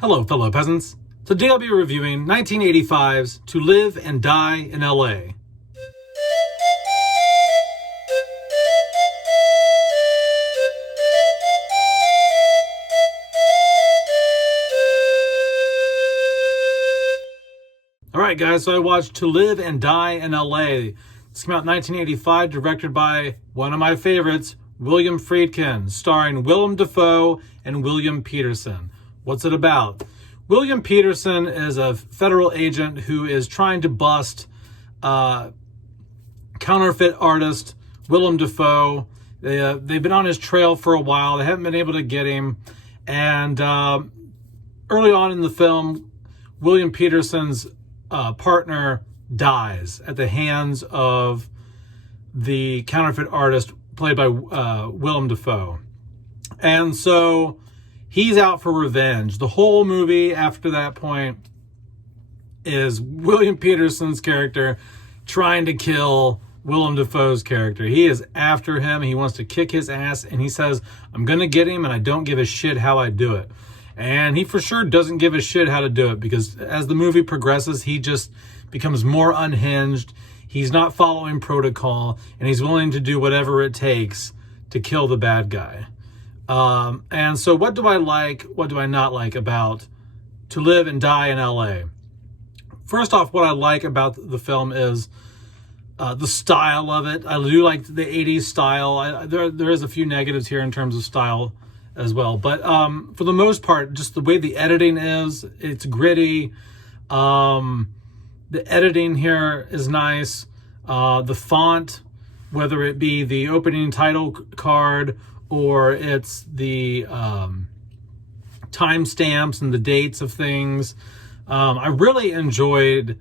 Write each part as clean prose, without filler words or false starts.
Hello, fellow peasants. Today I'll be reviewing 1985's To Live and Die in L.A. Alright guys, so I watched To Live and Die in L.A. This came out in 1985, directed by one of my favorites, William Friedkin, starring Willem Dafoe and William Petersen. What's it about? William Petersen is a federal agent who is trying to bust counterfeit artist Willem Dafoe. They've been on his trail for a while. They haven't been able to get him. And early on in the film, William Petersen's partner dies at the hands of the counterfeit artist played by Willem Dafoe. And so he's out for revenge. The whole movie after that point is William Petersen's character trying to kill Willem Dafoe's character. He is after him. He wants to kick his ass, and he says, I'm going to get him, and I don't give a shit how I do it. And he for sure doesn't give a shit how to do it, because as the movie progresses, he just becomes more unhinged. He's not following protocol, and he's willing to do whatever it takes to kill the bad guy. And so what do I like, what do I not like about To Live and Die in L.A.? First off, what I like about the film is the style of it. I do like the 80s style. There is a few negatives here in terms of style as well. But for the most part, just the way the editing is, it's gritty. The editing here is nice. The font, whether it be the opening title card or it's the timestamps and the dates of things. I really enjoyed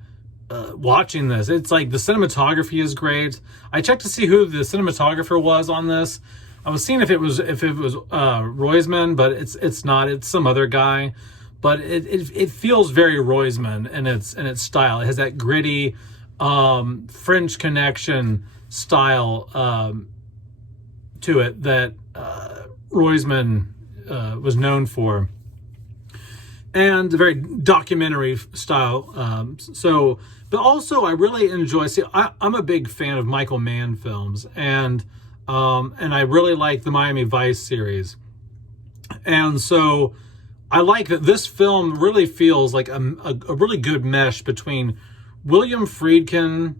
watching this. It's like the cinematography is great. I checked to see who the cinematographer was on this. I was seeing if it was Roisman, but it's not. It's some other guy. But it feels very Roisman in its style. It has that gritty French Connection style to it that Roisman was known for, and a very documentary style. But also I really enjoy. I'm a big fan of Michael Mann films, and I really like the Miami Vice series, and so I like that this film really feels like a really good mesh between William Friedkin,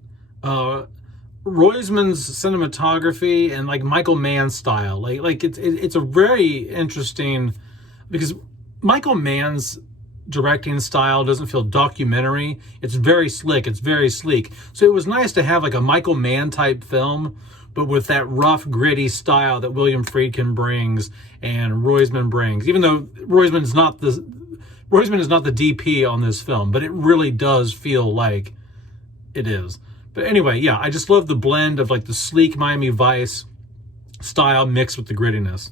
Roisman's cinematography, and like Michael Mann style. Like it's a very interesting, because Michael Mann's directing style doesn't feel documentary. It's very slick. It's very sleek. So it was nice to have like a Michael Mann type film, but with that rough, gritty style that William Friedkin brings and Roisman brings. Even though Roisman is not the DP on this film, but it really does feel like it is. But anyway, yeah, I just love the blend of like the sleek Miami Vice style mixed with the grittiness.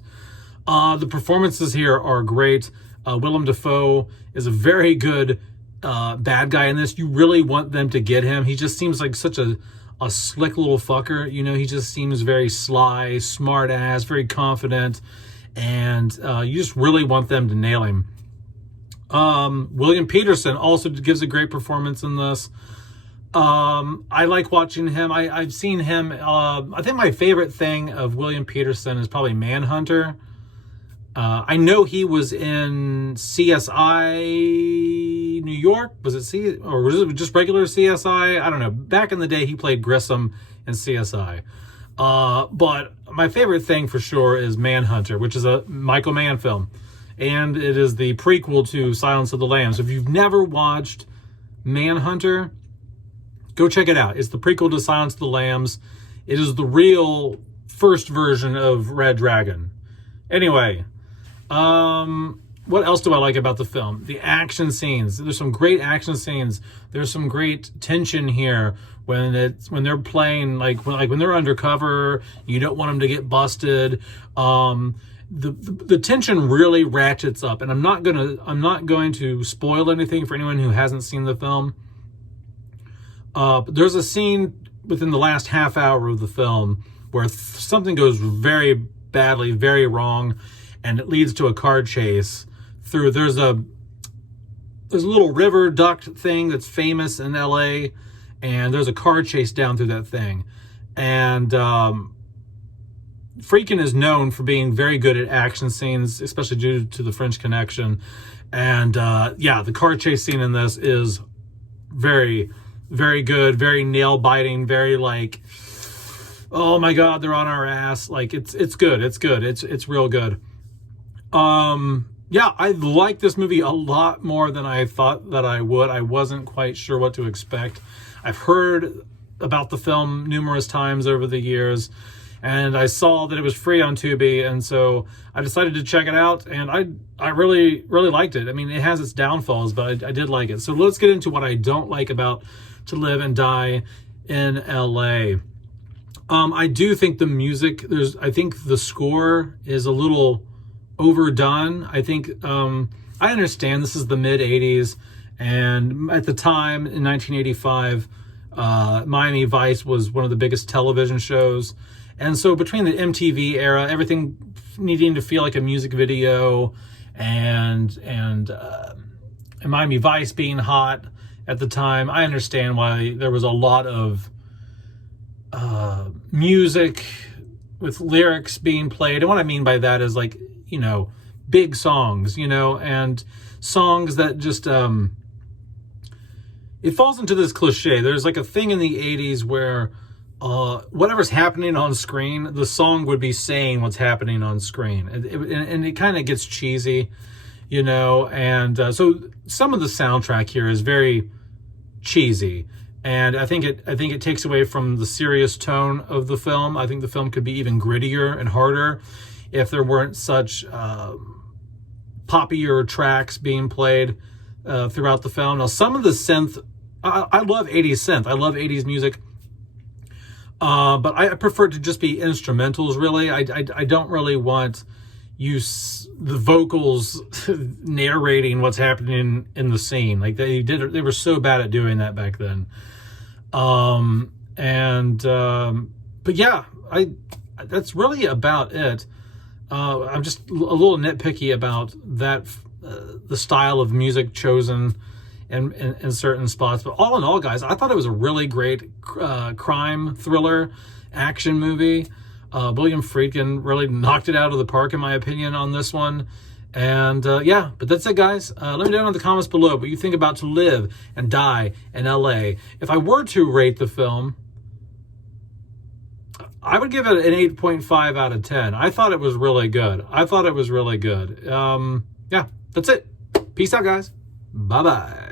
The performances here are great. Willem Dafoe is a very good bad guy in this. You really want them to get him. He just seems like such a slick little fucker. You know, he just seems very sly, smart ass, very confident. And you just really want them to nail him. William Petersen also gives a great performance in this. I like watching him. I've seen him. I think my favorite thing of William Petersen is probably Manhunter. I know he was in CSI New York. Was it or was it just regular CSI? I don't know. Back in the day, he played Grissom in CSI. But my favorite thing for sure is Manhunter, which is a Michael Mann film. And it is the prequel to Silence of the Lambs. If you've never watched Manhunter, go check it out. It's the prequel to Silence of the Lambs. It is the real first version of Red Dragon. Anyway, what else do I like about the film? The action scenes. There's some great action scenes. There's some great tension here when they're playing, like when they're undercover. You don't want them to get busted. The tension really ratchets up, and I'm not going to spoil anything for anyone who hasn't seen the film. But there's a scene within the last half hour of the film where something goes very badly, very wrong, and it leads to a car chase through. There's a there's a little river duct thing that's famous in LA, and there's a car chase down through that thing. And Friedkin is known for being very good at action scenes, especially due to the French Connection. And yeah, the car chase scene in this is very, very good, very nail-biting, very like, oh my God, they're on our ass. Like, it's good. It's good. It's real good. Yeah, I like this movie a lot more than I thought that I would. I wasn't quite sure what to expect. I've heard about the film numerous times over the years, and I saw that it was free on Tubi, and so I decided to check it out, and I really, really liked it. I mean, it has its downfalls, but I did like it. So let's get into what I don't like about To Live and Die in LA. I do think the music, I think the score is a little overdone. I think, I understand this is the mid 80s, and at the time in 1985, Miami Vice was one of the biggest television shows. And so between the MTV era, everything needing to feel like a music video, and Miami Vice being hot at the time, I understand why there was a lot of music with lyrics being played. And what I mean by that is, like, you know, big songs, you know, and songs that just, it falls into this cliche. There's like a thing in the 80s where whatever's happening on screen, the song would be saying what's happening on screen. And it kind of gets cheesy, you know, and so some of the soundtrack here is very cheesy. And I think it takes away from the serious tone of the film. I think the film could be even grittier and harder if there weren't such poppier tracks being played throughout the film. Now, some of the synth, I love 80s synth. I love 80s music. But I prefer to just be instrumentals, really. I don't really want the vocals narrating what's happening in the scene. Like, they were so bad at doing that back then. But yeah, that's really about it. I'm just a little nitpicky about that, the style of music chosen in certain spots. But all in all, guys, I thought it was a really great crime thriller action movie. William Friedkin really knocked it out of the park, in my opinion, on this one. And yeah, but that's it, guys. Let me know in the comments below what you think about To Live and Die in LA. If I were to rate the film, I would give it an 8.5 out of 10. I thought it was really good. Yeah, that's it. Peace out, guys. Bye-bye.